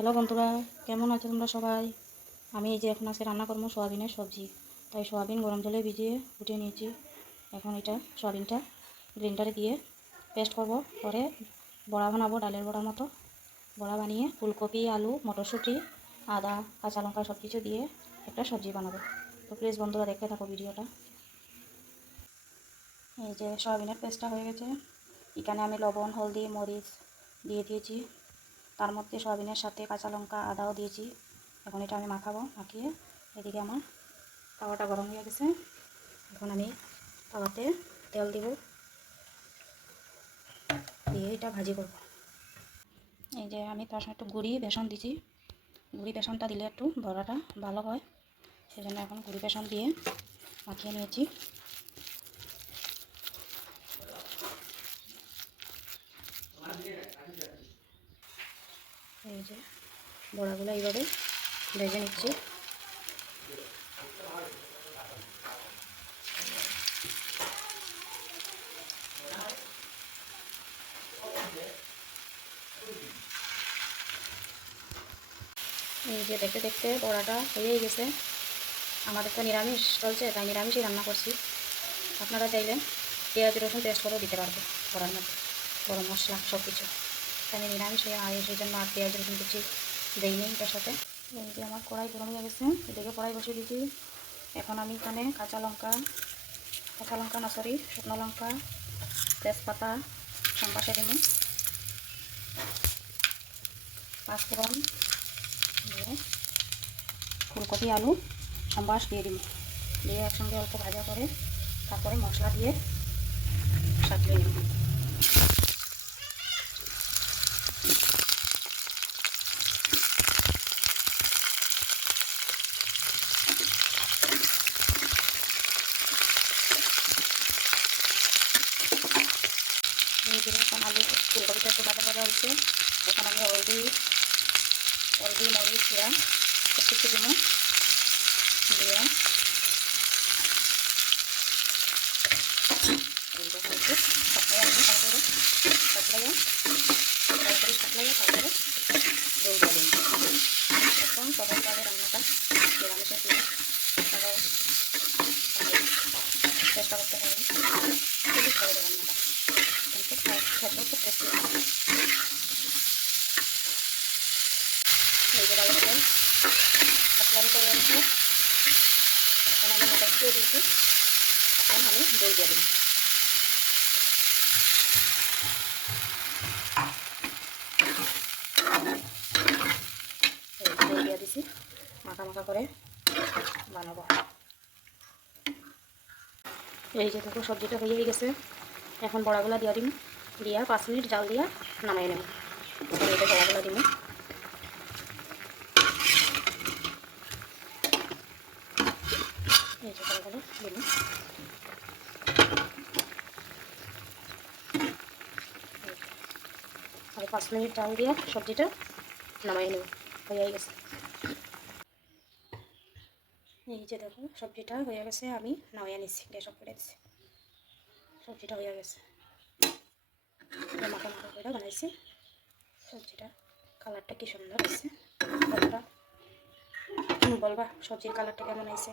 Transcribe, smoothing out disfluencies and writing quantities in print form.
Hello বন্ধুরা, কেমন আছো তোমরা সবাই? আমি এই যে এখন আজকে রান্না করবো সোয়াবিনের সবজি। তাই সোয়াবিন গরম জলে ভিজিয়ে উঠিয়ে নিয়েছি। এখন এটা সোয়াবিনটা গ্রাইন্ডারে দিয়ে পেস্ট করব, করে বড়া বানাবো, ডালের বড়ার মতো বড়া বানিয়ে ফুলকপি, আলু, মটরশুঁটি, আদা, কাঁচা লঙ্কা সব কিছু দিয়ে একটা সবজি বানাবো। তো প্লিজ বন্ধুরা দেখতে থাকো ভিডিওটা। এই যে সোয়াবিনের পেস্টটা হয়ে গেছে। এখানে আমি লবণ, হলদি, মরিচ দিয়ে দিয়েছি। তার মধ্যে সয়াবিনের সাথে কাঁচা লঙ্কা, আদাও দিয়েছি। এখন এটা আমি মাখাবো। মাখিয়ে এদিকে আমার তাওয়াটা গরম হয়ে গেছে। এখন আমি তাওয়াতে তেল দিব, দিয়ে এটা ভাজি করব। এই যে আমি তার সাথে একটু গুঁড়ি বেসন দিছি। গুঁড়ি বেসনটা দিলে একটু বড়াটা ভালো হয়, সেজন্য এখন গুঁড়ি বেসন দিয়ে মাখিয়ে নিয়েছি। এই যে বড়াগুলো এইভাবে ভেজে নিচ্ছি। এই যে দেখতে দেখতে বড়াটা হয়েই গেছে। আমাদের তো নিরামিষ চলছে, তাই নিরামিষই রান্না করছি। আপনারা চাইলে পেঁয়াজ রসুন পেস্ট করেও দিতে পারবে বড়ার মধ্যে, গরম মশলা সব কিছু। আমি নিরামিষ সেই জন্য আর পেঁয়াজ রসুন কিছু দেইনি এটার সাথে। এই যে আমার কড়াই গরম হয়ে গেছে, এদিকে কড়াই বসিয়ে দিয়েছি। এখন আমি এখানে কাঁচা লঙ্কা না সরি শুকনো লঙ্কা, তেজপাতা সম্পাসে দিব, পাঁচফোড়ন দিয়ে ফুলকপি, আলু সম্বাস দিয়ে দিব, দিয়ে একসঙ্গে অল্প ভাজা করে তারপরে মশলা দিয়ে সাজিয়ে নেব। এখন আলু ফুলকপিটা একটু ভাজা ভাজা হচ্ছে। এখন আমি হলদি মরিচ জিরা সব কিছু দিব, দিয়ে সাপ্লাই আসবে ভালো করে সাপ্লাই তারপরে জল দেবেন। এখন সহজভাবে রান্নাটা নিরামিষের দিকে আপনারাও চেষ্টা করতে পারেন। খুবই সহজ রান্নাটা, কিন্তু খেতেও খুব টেস্টি হয়। এই যে ভালো করে সাপ্লাই করে রাখবো। এখন আমি মটর দিয়ে দিচ্ছি। এখন আমি দই দিয়ে দিই। দই দিয়ে দিছি, মাখা মাখা করে বানাবো। এই যে দেখো সবজিটা হয়েই গেছে। এখন বড়াগুলা দিয়ে দিন, দিয়া 5 মিনিট জাল দিয়া নামাই নেব। এই যে বড়াগুলা দিব, এই যে বড়াগুলো দিব। আর 5 মিনিট জাল দিয়া সবজিটা নামাই নেব, হয়েই গেছে। এই যে দেখো সবজিটা হয়ে গেছে, আমি নামাইয়া নিচ্ছি, গ্যাস অফ করে দিচ্ছি। সবজিটা হয়ে গেছে, মাখা মাখা করে বানাইছি সবজিটা। কালারটা কি সুন্দর আছে, বলবা সবজির কালারটা কেমন আছে।